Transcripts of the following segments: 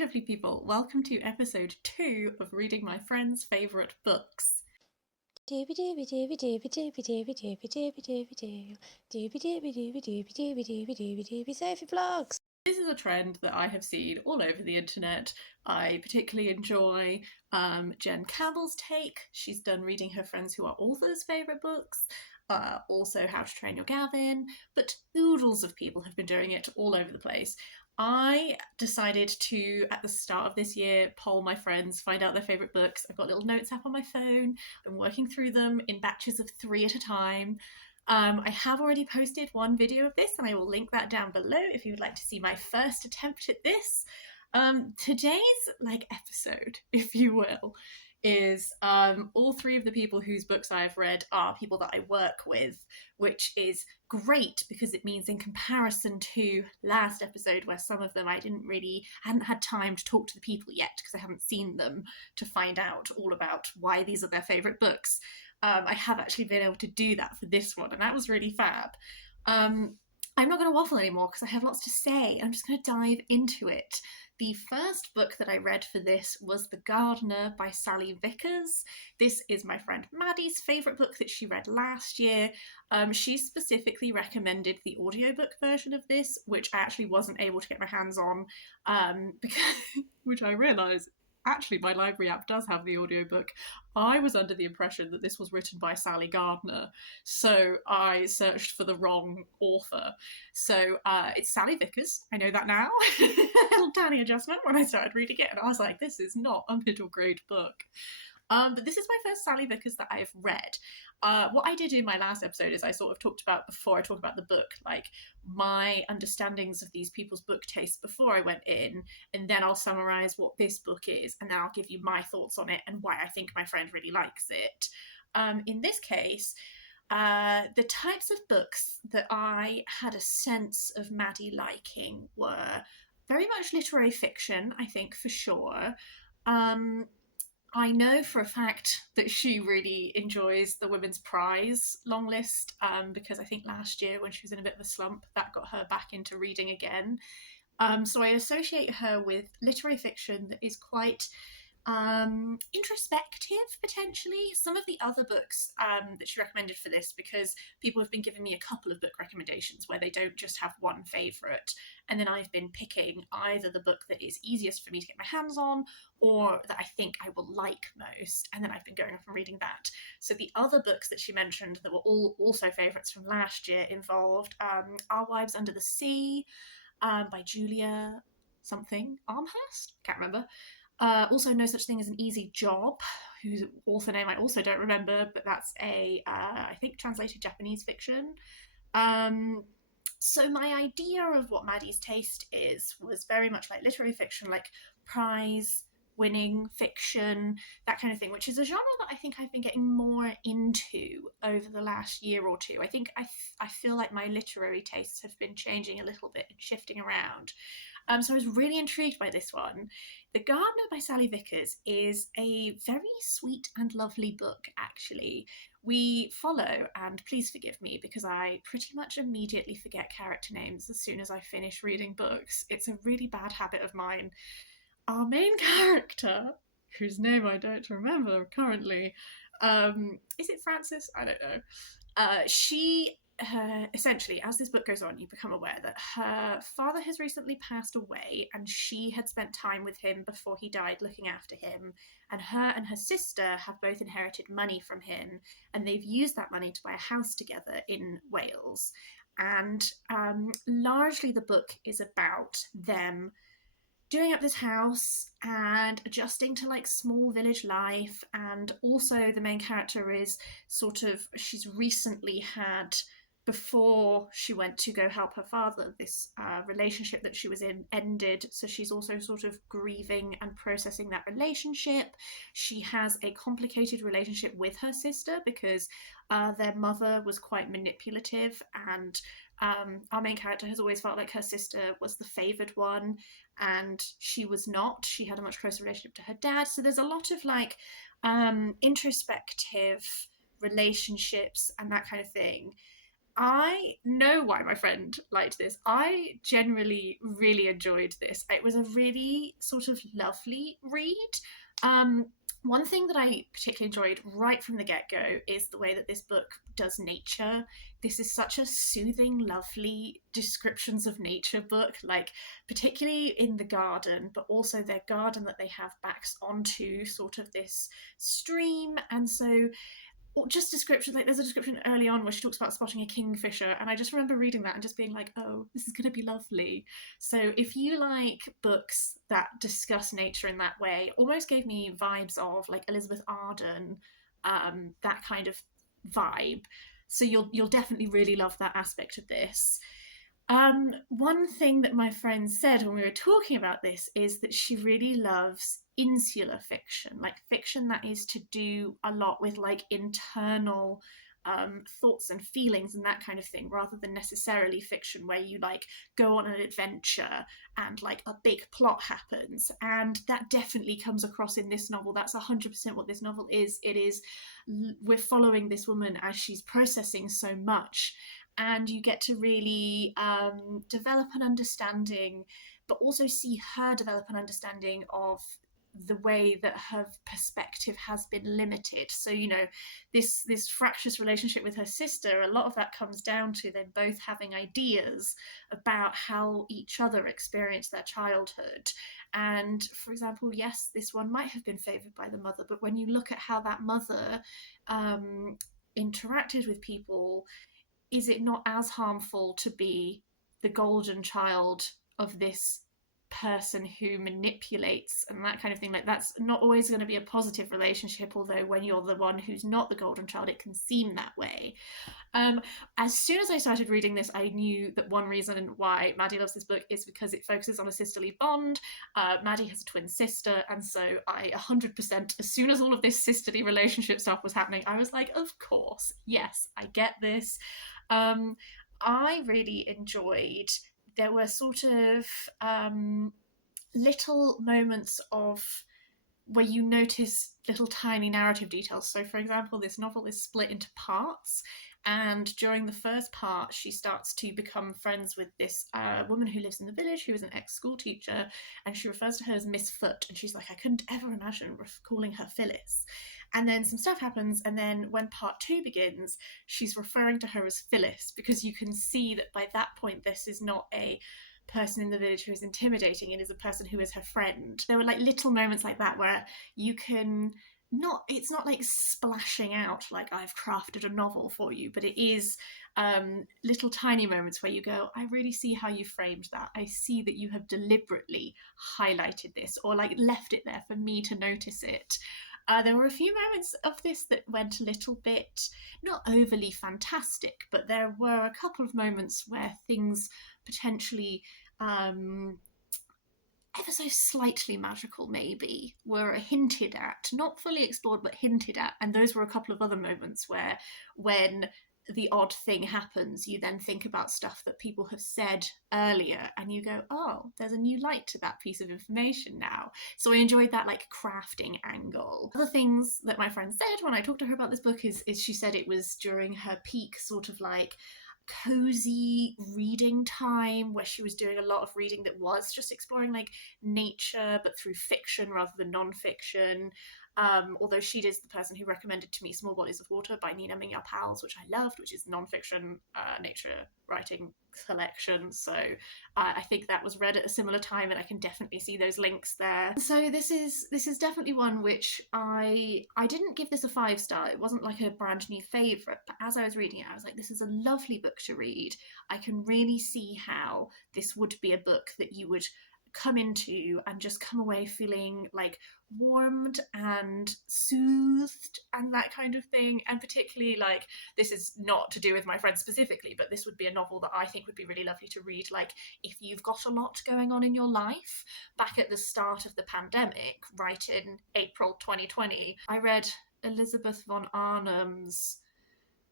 lovely people. Welcome to episode 2 of Reading My Friend's Favourite Books. Sophie vlogs. This is a trend that I have seen all over the internet. I particularly enjoy Jen Campbell's take. She's done Reading Her Friends Who Are Authors' favourite books. Also How to Train Your Gavin. But oodles of people have been doing it all over the place. I decided to, at the start of this year, poll my friends, find out their favourite books. I've got a little notes app on my phone. I'm working through them in batches of 3 at a time. I have already posted one video of this, and I will link that down below if you would like to see my first attempt at this. Today's episode, if you will, is all 3 of the people whose books I've read are people that I work with, which is great because it means in comparison to last episode where some of them I hadn't had time to talk to the people yet because I haven't seen them to find out all about why these are their favourite books. I have actually been able to do that for this one, and that was really fab. I'm not going to waffle anymore because I have lots to say. I'm just going to dive into it. The first book that I read for this was The Gardener by Salley Vickers. This is my friend Maddie's favourite book that she read last year. She specifically recommended the audiobook version of this, which I actually wasn't able to get my hands on, which I realise actually my library app does have the audiobook. I was under the impression that this was written by Sally Gardner, so I searched for the wrong author. So it's Salley Vickers, I know that now. A little tiny adjustment when I started reading it, and I was like, this is not a middle grade book. But this is my first Salley Vickers that I've read. What I did in my last episode is I sort of talked about, before I talk about the book, like my understandings of these people's book tastes before I went in, and then I'll summarise what this book is, and then I'll give you my thoughts on it and why I think my friend really likes it. In this case, the types of books that I had a sense of Maddie liking were very much literary fiction, I think, for sure. I know for a fact that she really enjoys the Women's Prize long list because I think last year when she was in a bit of a slump, that got her back into reading again. So I associate her with literary fiction that is quite introspective, potentially. Some of the other books that she recommended for this, because people have been giving me a couple of book recommendations where they don't just have one favourite, and then I've been picking either the book that is easiest for me to get my hands on or that I think I will like most, and then I've been going off and reading that. So the other books that she mentioned that were all also favourites from last year involved Our Wives Under the Sea by Julia something Armhurst, can't remember. Also No Such Thing as an Easy Job, whose author name I also don't remember, but that's a, I think, translated Japanese fiction. So my idea of what Maddie's taste was very much like literary fiction, like prize-winning fiction, that kind of thing, which is a genre that I think I've been getting more into over the last year or two. I think I feel like my literary tastes have been changing a little bit and shifting around. So I was really intrigued by this one. The Gardener by Salley Vickers is a very sweet and lovely book, actually. We follow, and please forgive me because I pretty much immediately forget character names as soon as I finish reading books. It's a really bad habit of mine. Our main character, whose name I don't remember currently, is it Frances? I don't know. She essentially, as this book goes on, you become aware that her father has recently passed away, and she had spent time with him before he died looking after him, and her sister have both inherited money from him, and they've used that money to buy a house together in Wales. And largely the book is about them doing up this house and adjusting to like small village life. And also the main character is she's recently had, before she went to go help her father, this relationship that she was in ended, so she's also sort of grieving and processing that relationship. She has a complicated relationship with her sister because their mother was quite manipulative, and our main character has always felt like her sister was the favoured one, and she was not. She had a much closer relationship to her dad. So there's a lot of like introspective relationships and that kind of thing. I know why my friend liked this. I generally really enjoyed this. It was a really sort of lovely read. Um, One thing that I particularly enjoyed right from the get go is the way that this book does nature. This is such a soothing, lovely descriptions of nature book, like particularly in the garden, but also their garden that they have backs onto sort of this stream. And so or just descriptions, like there's a description early on where she talks about spotting a kingfisher, and I just remember reading that and just being like, oh, this is going to be lovely. So if you like books that discuss nature in that way, almost gave me vibes of like Elizabeth Arden, that kind of vibe. So you'll definitely really love that aspect of this. One thing that my friend said when we were talking about this is that she really loves insular fiction, like fiction that is to do a lot with like internal thoughts and feelings and that kind of thing, rather than necessarily fiction where you like go on an adventure and like a big plot happens. And that definitely comes across in this novel. That's 100% what this novel is. It is, we're following this woman as she's processing so much, and you get to really develop an understanding, but also see her develop an understanding of the way that her perspective has been limited. So this fractious relationship with her sister, a lot of that comes down to them both having ideas about how each other experienced their childhood. And for example, yes, this one might have been favored by the mother, but when you look at how that mother interacted with people, is it not as harmful to be the golden child of this person who manipulates and that kind of thing? Like, that's not always going to be a positive relationship, although when you're the one who's not the golden child, it can seem that way. As soon as I started reading this, I knew that one reason why Maddie loves this book is because it focuses on a sisterly bond. Maddie has a twin sister, and so I 100%, as soon as all of this sisterly relationship stuff was happening, I was like, of course, yes, I get this. I really enjoyed, there were sort of little moments of where you notice little tiny narrative details. So, for example, this novel is split into parts, and during the first part, she starts to become friends with this woman who lives in the village, who is an ex-school teacher, and she refers to her as Miss Foot, and she's like, I couldn't ever imagine calling her Phyllis. And then some stuff happens, and then when part two begins, she's referring to her as Phyllis, because you can see that by that point, this is not a person in the village who is intimidating, it is a person who is her friend. There were like little moments like that where you can not, it's not like splashing out like I've crafted a novel for you, but it is little tiny moments where you go, I really see how you framed that. I see that you have deliberately highlighted this or like left it there for me to notice it. There were a few moments of this that went a little bit, not overly fantastic, but there were a couple of moments where things potentially ever so slightly magical, maybe, were hinted at, not fully explored, but hinted at. And those were a couple of other moments where, when the odd thing happens, you then think about stuff that people have said earlier, and you go, oh, there's a new light to that piece of information now. So I enjoyed that like crafting angle. Other things that my friend said when I talked to her about this book is she said it was during her peak sort of like cozy reading time, where she was doing a lot of reading that was just exploring like nature but through fiction rather than non-fiction. Although she is the person who recommended to me Small Bodies of Water by Nina Ming Pals, which I loved, which is non-fiction nature writing collection. So I think that was read at a similar time, and I can definitely see those links there. So this is definitely one which I didn't give this a 5-star. It wasn't like a brand new favourite, but as I was reading it, I was like, this is a lovely book to read. I can really see how this would be a book that you would come into and just come away feeling like warmed and soothed and that kind of thing. And particularly, like, this is not to do with my friend specifically, but this would be a novel that I think would be really lovely to read, like, if you've got a lot going on in your life. Back at the start of the pandemic, right in April 2020, I read Elizabeth von Arnim's,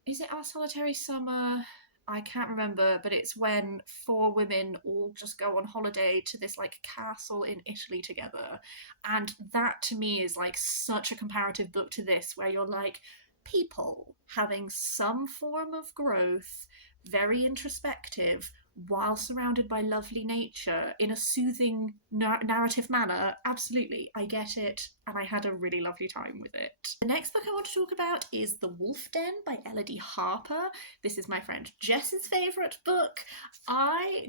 is it Our Solitary Summer? I can't remember, but it's when 4 women all just go on holiday to this like castle in Italy together. And that to me is like such a comparative book to this, where you're like, people having some form of growth, very introspective, while surrounded by lovely nature in a soothing narrative manner. Absolutely, I get it, and I had a really lovely time with it. The next book I want to talk about is The Wolf Den by Elodie Harper. This is my friend Jess's favourite book.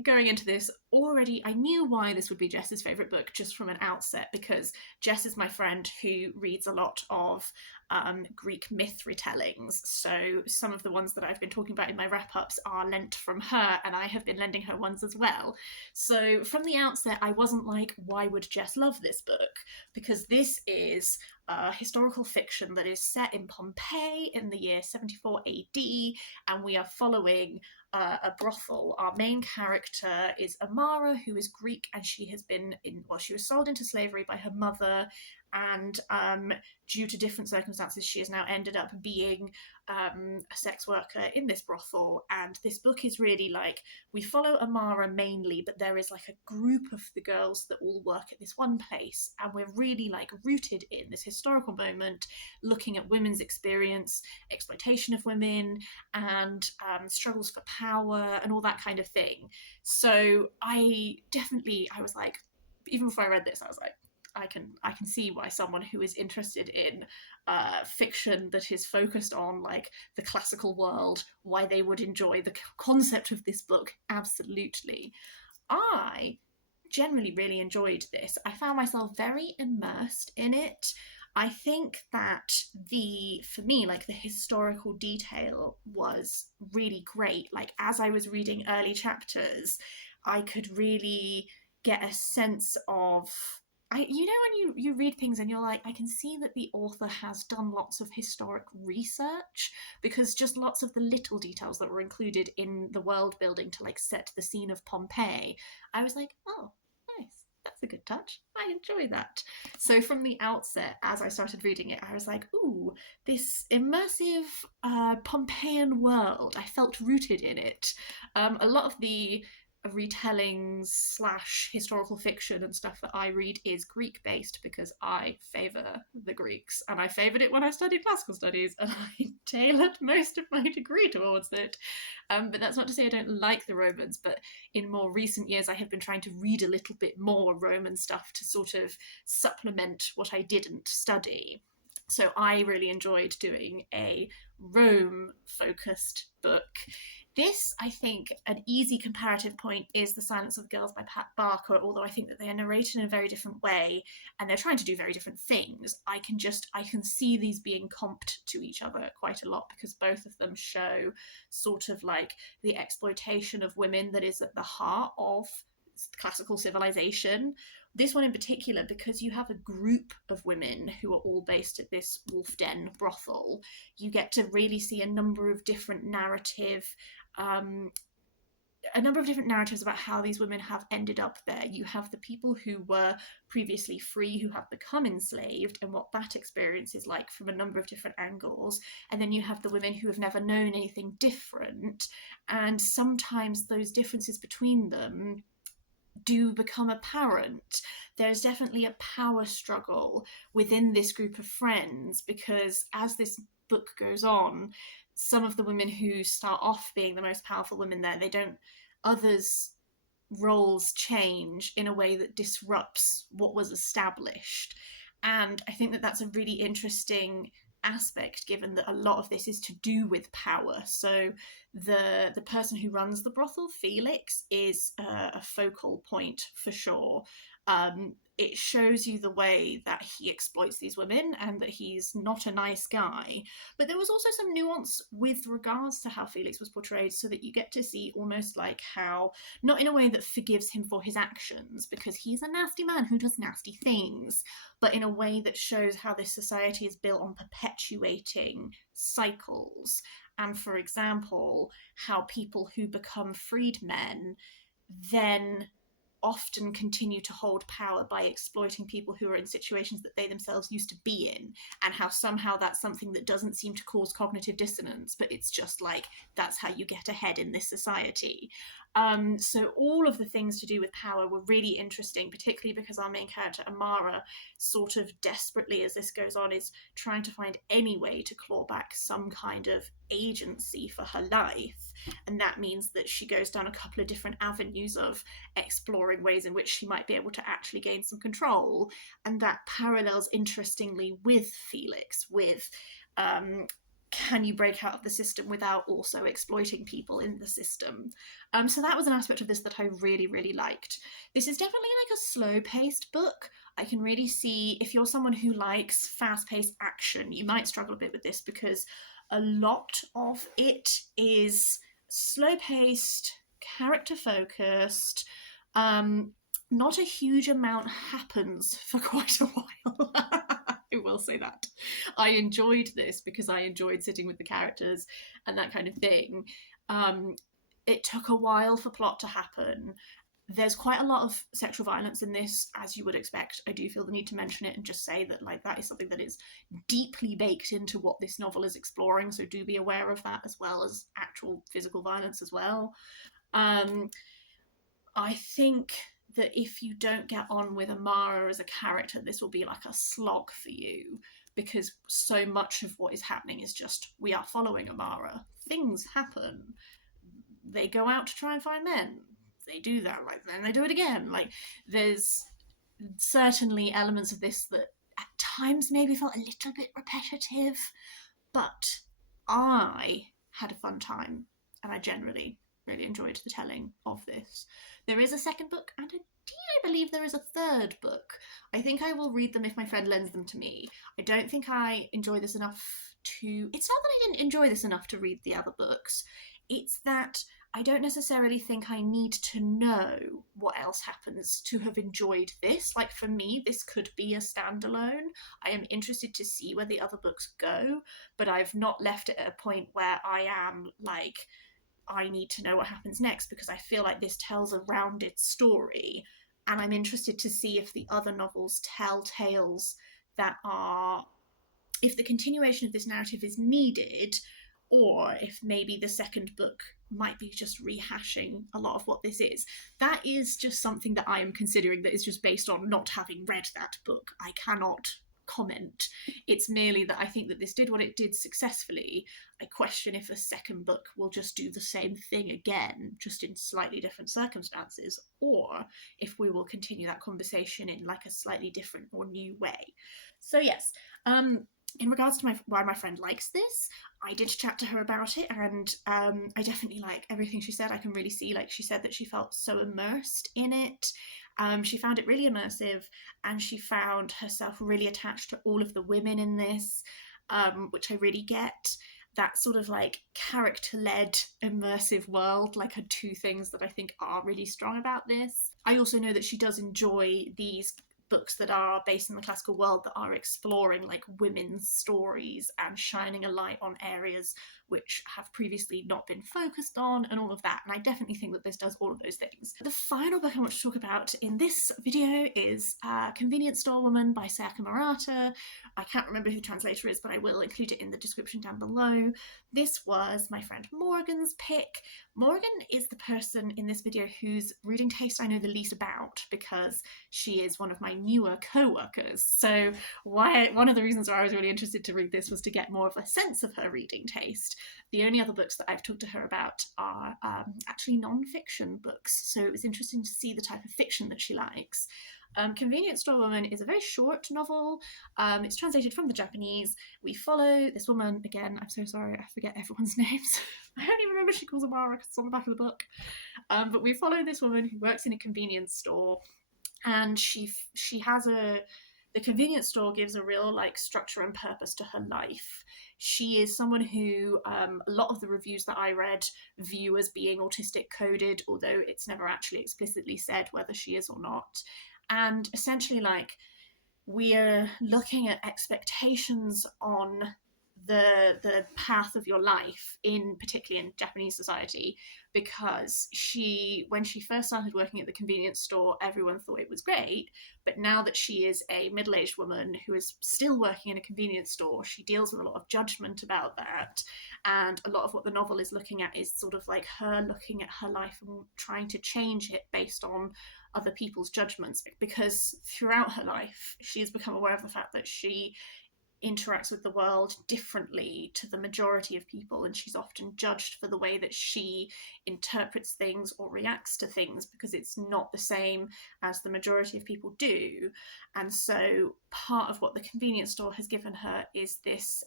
Going into this already, I knew why this would be Jess's favourite book just from an outset, because Jess is my friend who reads a lot of Greek myth retellings. So some of the ones that I've been talking about in my wrap-ups are lent from her, and I have been lending her ones as well. So from the outset, I wasn't like, why would Jess love this book? Because this is historical fiction that is set in Pompeii in the year 74 AD, and we are following a brothel. Our main character is Amara, who is Greek, and she was sold into slavery by her mother, and due to different circumstances, she has now ended up being a sex worker in this brothel. And this book is really like, we follow Amara mainly, but there is like a group of the girls that all work at this one place, and we're really like rooted in this historical moment, looking at women's experience, exploitation of women, and struggles for power and all that kind of thing. So I was like, even before I read this, I was like, I can see why someone who is interested in fiction that is focused on like the classical world, why they would enjoy the concept of this book. Absolutely. I generally really enjoyed this. I found myself very immersed in it. I think that for me, like the historical detail was really great. Like as I was reading early chapters, I could really get a sense of, when you read things and you're like, I can see that the author has done lots of historic research, because just lots of the little details that were included in the world building to like set the scene of Pompeii, I was like, oh, nice. That's a good touch. I enjoy that. So from the outset, as I started reading it, I was like, ooh, this immersive Pompeian world. I felt rooted in it. A lot of the retellings / historical fiction and stuff that I read is Greek based, because I favour the Greeks, and I favoured it when I studied classical studies, and I tailored most of my degree towards it. But that's not to say I don't like the Romans, but in more recent years I have been trying to read a little bit more Roman stuff to sort of supplement what I didn't study. So I really enjoyed doing a Rome focused book. This, I think, an easy comparative point is The Silence of the Girls by Pat Barker, although I think that they are narrated in a very different way and they're trying to do very different things. I can see these being comped to each other quite a lot, because both of them show sort of like the exploitation of women that is at the heart of classical civilization. This one in particular, because you have a group of women who are all based at this Wolf Den brothel, you get to really see a number of different narratives about how these women have ended up there. You have the people who were previously free, who have become enslaved, and what that experience is like from a number of different angles. And then you have the women who have never known anything different. And sometimes those differences between them do become apparent. There's definitely a power struggle within this group of friends, because as this book goes on, some of the women who start off being the most powerful women there, others' roles change in a way that disrupts what was established. And I think that that's a really interesting aspect, given that a lot of this is to do with power. So the person who runs the brothel, Felix, is a focal point for sure. It shows you the way that he exploits these women and that he's not a nice guy. But there was also some nuance with regards to how Felix was portrayed, so that you get to see almost like how, not in a way that forgives him for his actions, because he's a nasty man who does nasty things, but in a way that shows how this society is built on perpetuating cycles. And for example, how people who become freedmen then often continue to hold power by exploiting people who are in situations that they themselves used to be in, and how somehow that's something that doesn't seem to cause cognitive dissonance, but it's just like, that's how you get ahead in this society. So all of the things to do with power were really interesting, particularly because our main character, Amara, sort of desperately as this goes on, is trying to find any way to claw back some kind of agency for her life. And that means that she goes down a couple of different avenues of exploring ways in which she might be able to actually gain some control. And that parallels interestingly with Felix, with can you break out of the system without also exploiting people in the system? So that was an aspect of this that I really, really liked. This is definitely like a slow-paced book. I can really see if you're someone who likes fast-paced action, you might struggle a bit with this because a lot of it is slow-paced, character-focused. Not a huge amount happens for quite a while. I will say that. I enjoyed this because I enjoyed sitting with the characters and that kind of thing. It took a while for plot to happen. There's quite a lot of sexual violence in this, as you would expect. I do feel the need to mention it and just say that like that is something that is deeply baked into what this novel is exploring, so do be aware of that, as well as actual physical violence as well. I think that if you don't get on with Amara as a character, this will be like a slog for you, because so much of what is happening is just, we are following Amara. Things happen. They go out to try and find men. They do that, like then they do it again. Like there's certainly elements of this that at times maybe felt a little bit repetitive, but I had a fun time and I generally really enjoyed the telling of this. There is a second book, and indeed I believe there is a third book. I think I will read them if my friend lends them to me. I don't think I enjoy this enough to... It's not that I didn't enjoy this enough to read the other books. It's that I don't necessarily think I need to know what else happens to have enjoyed this. Like, for me, this could be a standalone. I am interested to see where the other books go, but I've not left it at a point where I am like, I need to know what happens next, because I feel like this tells a rounded story, and I'm interested to see if the other novels tell tales that are... if the continuation of this narrative is needed, or if maybe the second book might be just rehashing a lot of what this is. That is just something that I am considering, that is just based on not having read that book. I cannot comment. It's merely that I think that this did what it did successfully. I question if a second book will just do the same thing again, just in slightly different circumstances, or if we will continue that conversation in like a slightly different or new way. So yes, in regards to why my friend likes this, I did chat to her about it, and I definitely like everything she said. I can really see, like, she said that she felt so immersed in it. She found it really immersive, and she found herself really attached to all of the women in this, which I really get. That sort of like character-led immersive world, like, are two things that I think are really strong about this. I also know that she does enjoy these books that are based in the classical world, that are exploring like women's stories and shining a light on areas which have previously not been focused on, and all of that. And I definitely think that this does all of those things. The final book I want to talk about in this video is Convenience Store Woman by Sayaka Murata. I can't remember who the translator is, but I will include it in the description down below. This was my friend Morgan's pick. Morgan is the person in this video whose reading taste I know the least about, because she is one of my newer co-workers. So one of the reasons why I was really interested to read this was to get more of a sense of her reading taste. The only other books that I've talked to her about are actually non-fiction books, so it was interesting to see the type of fiction that she likes. Convenience Store Woman is a very short novel. It's translated from the Japanese. We follow this woman, again, I'm so sorry, I forget everyone's names. I don't even remember she calls Amara because it's on the back of the book. But we follow this woman who works in a convenience store, and she has the convenience store gives a real like structure and purpose to her life. She is someone who a lot of the reviews that I read view as being autistic coded, although it's never actually explicitly said whether she is or not. And essentially, like, we're looking at expectations on the path of your life in particularly in Japanese society, because when she first started working at the convenience store, everyone thought it was great, but now that she is a middle-aged woman who is still working in a convenience store, she deals with a lot of judgment about that. And a lot of what the novel is looking at is sort of like her looking at her life and trying to change it based on other people's judgments, because throughout her life she has become aware of the fact that she interacts with the world differently to the majority of people, and she's often judged for the way that she interprets things or reacts to things because it's not the same as the majority of people do. And so part of what the convenience store has given her is this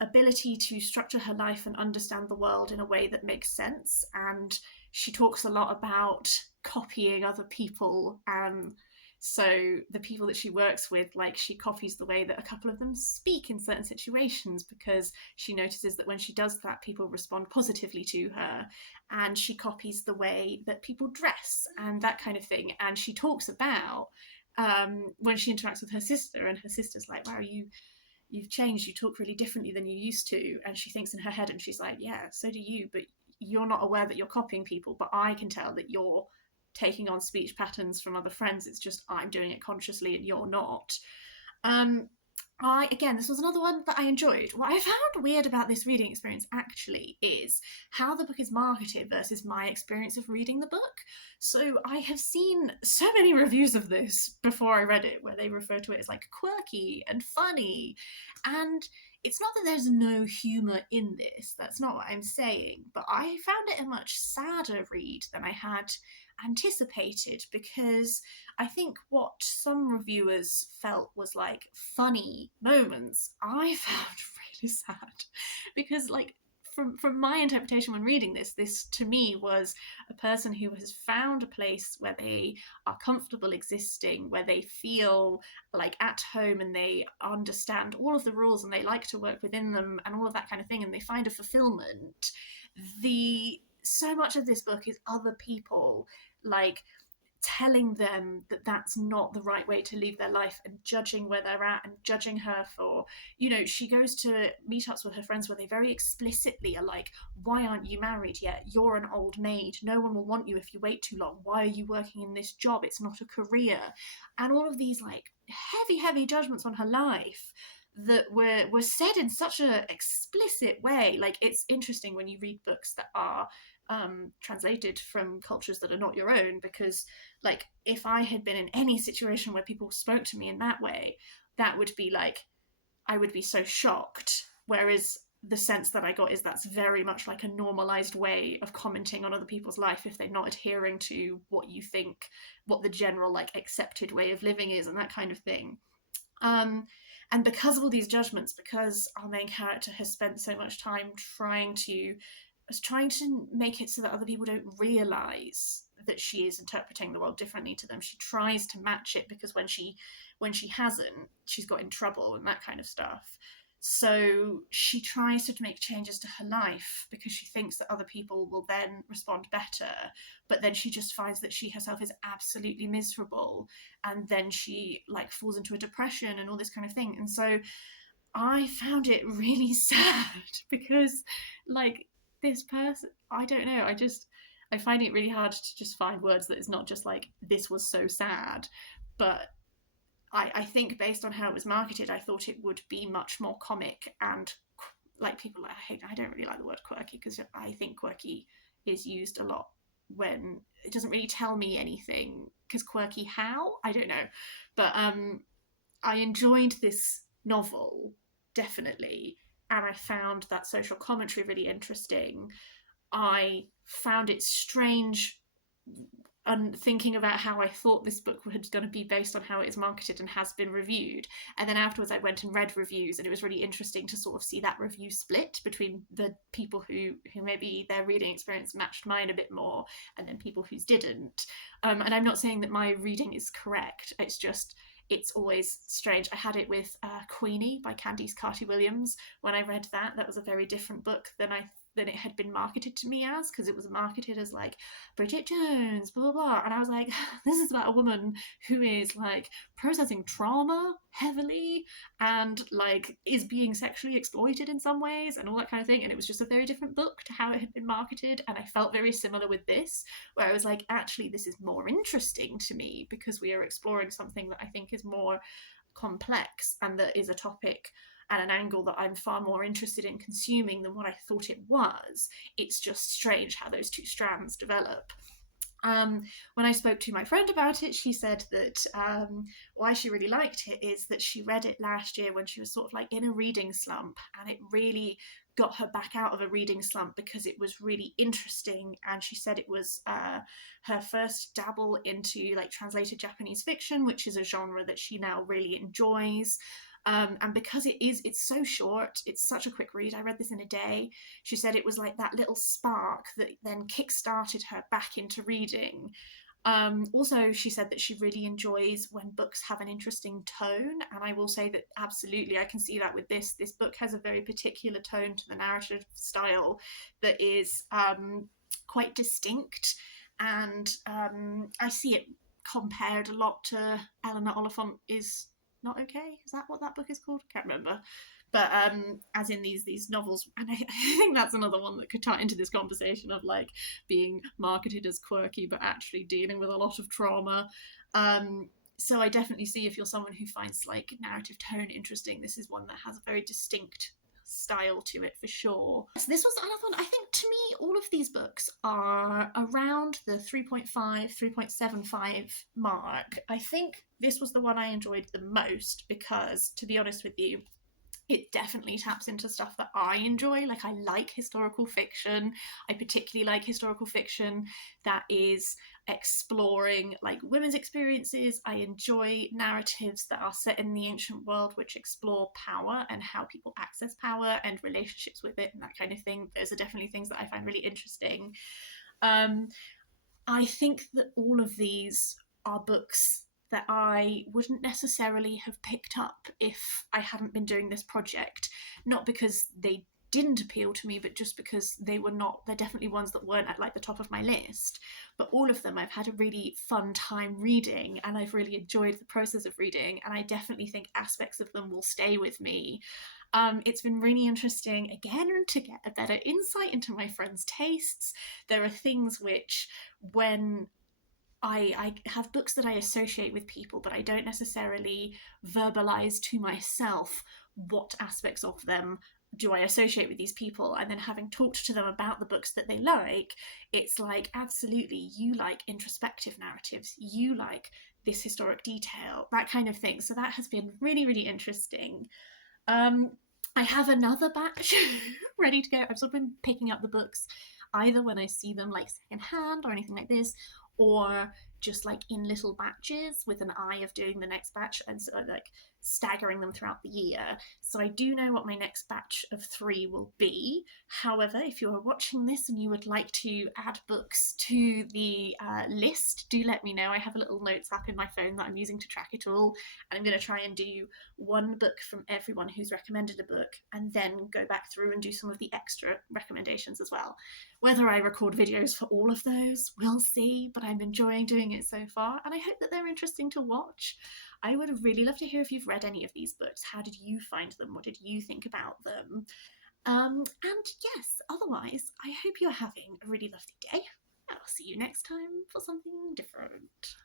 ability to structure her life and understand the world in a way that makes sense. And she talks a lot about copying other people. So the people that she works with, like, she copies the way that a couple of them speak in certain situations, because she notices that when she does that, people respond positively to her. And she copies the way that people dress and that kind of thing. And she talks about when she interacts with her sister, and her sister's like, wow, you've changed, you talk really differently than you used to. And she thinks in her head, and she's like, yeah, so do you, but you're not aware that you're copying people, but I can tell that you're taking on speech patterns from other friends. It's just I'm doing it consciously and you're not. This was another one that I enjoyed. What I found weird about this reading experience actually is how the book is marketed versus my experience of reading the book. So I have seen so many reviews of this before I read it where they refer to it as like quirky and funny. And it's not that there's no humour in this, that's not what I'm saying, but I found it a much sadder read than I had anticipated, because I think what some reviewers felt was like funny moments, I found really sad, because like from my interpretation when reading this to me was a person who has found a place where they are comfortable existing, where they feel like at home and they understand all of the rules and they like to work within them and all of that kind of thing, and they find a fulfillment. So much of this book is other people like telling them that that's not the right way to live their life, and judging where they're at and judging her for, she goes to meetups with her friends where they very explicitly are like, why aren't you married yet? You're an old maid. No one will want you if you wait too long. Why are you working in this job? It's not a career. And all of these like heavy judgments on her life that were said in such an explicit way. Like, it's interesting when you read books that are translated from cultures that are not your own, because like if I had been in any situation where people spoke to me in that way, that would be like, I would be so shocked. Whereas the sense that I got is that's very much like a normalized way of commenting on other people's life if they're not adhering to what you think, what the general like accepted way of living is, and that kind of thing. And because of all these judgments, because our main character has spent so much time trying to make it so that other people don't realize that she is interpreting the world differently to them, she tries to match it, because when she hasn't, she's got in trouble and that kind of stuff. So she tries to make changes to her life because she thinks that other people will then respond better, but then she just finds that she herself is absolutely miserable, and then she like falls into a depression and all this kind of thing. And so I found it really sad, because like this person, I don't know, I find it really hard to just find words that is not just like, this was so sad. But I think based on how it was marketed, I thought it would be much more comic, and like people like, I don't really like the word quirky, because I think quirky is used a lot when it doesn't really tell me anything, because quirky how? I don't know. But I enjoyed this novel, definitely, and I found that social commentary really interesting. I found it strange and thinking about how I thought this book was going to be based on how it is marketed and has been reviewed. And then afterwards I went and read reviews, and it was really interesting to sort of see that review split between the people who maybe their reading experience matched mine a bit more, and then people whose didn't. And I'm not saying that my reading is correct, it's just, it's always strange. I had it with Queenie by Candice Carty-Williams. When I read that was a very different book than I than it had been marketed to me as, because it was marketed as like Bridget Jones, blah blah blah, and I was like, this is about a woman who is like processing trauma heavily and like is being sexually exploited in some ways and all that kind of thing, and it was just a very different book to how it had been marketed. And I felt very similar with this, where I was like, actually this is more interesting to me because we are exploring something that I think is more complex and that is a topic and an angle that I'm far more interested in consuming than what I thought it was. It's just strange how those two strands develop. When I spoke to my friend about it, she said that why she really liked it is that she read it last year when she was sort of like in a reading slump, and it really got her back out of a reading slump because it was really interesting. And she said it was her first dabble into like translated Japanese fiction, which is a genre that she now really enjoys. And because it's so short, it's such a quick read. I read this in a day. She said it was like that little spark that then kick-started her back into reading. Also, she said that she really enjoys when books have an interesting tone, and I will say that absolutely I can see that with this. This book has a very particular tone to the narrative style that is quite distinct, and I see it compared a lot to Eleanor Oliphant is Not Okay. Is that what that book is called? I can't remember. But as in these novels, and I think that's another one that could tie into this conversation of like being marketed as quirky but actually dealing with a lot of trauma. So I definitely see, if you're someone who finds like narrative tone interesting, this is one that has a very distinct style to it for sure. So this was another one. I think to me all of these books are around the 3.5 3.75 mark. I think this was the one I enjoyed the most because, to be honest with you, it definitely taps into stuff that I enjoy. Like, I like historical fiction. I particularly like historical fiction that is exploring like women's experiences. I enjoy narratives that are set in the ancient world which explore power and how people access power and relationships with it and that kind of thing. Those are definitely things that I find really interesting. I think that all of these are books that I wouldn't necessarily have picked up if I hadn't been doing this project. Not because they didn't appeal to me, but just because they're definitely ones that weren't at like the top of my list. But all of them I've had a really fun time reading, and I've really enjoyed the process of reading, and I definitely think aspects of them will stay with me. It's been really interesting, again, to get a better insight into my friends' tastes. There are things which, when I have books that I associate with people, but I don't necessarily verbalize to myself what aspects of them do I associate with these people. And then having talked to them about the books that they like, it's like, absolutely, you like introspective narratives, you like this historic detail, that kind of thing. So that has been really, really interesting. I have another batch ready to go. I've sort of been picking up the books either when I see them like secondhand or anything like this, or just like in little batches with an eye of doing the next batch, and so like staggering them throughout the year. So I do know what my next batch of 3 will be. However, if you're watching this and you would like to add books to the list, do let me know. I have a little notes app in my phone that I'm using to track it all, and I'm going to try and do one book from everyone who's recommended a book, and then go back through and do some of the extra recommendations as well. Whether I record videos for all of those, we'll see, but I'm enjoying doing it so far, and I hope that they're interesting to watch. I would really love to hear if you've read any of these books. How did you find them? What did you think about them? And yes, otherwise, I hope you're having a really lovely day. I'll see you next time for something different.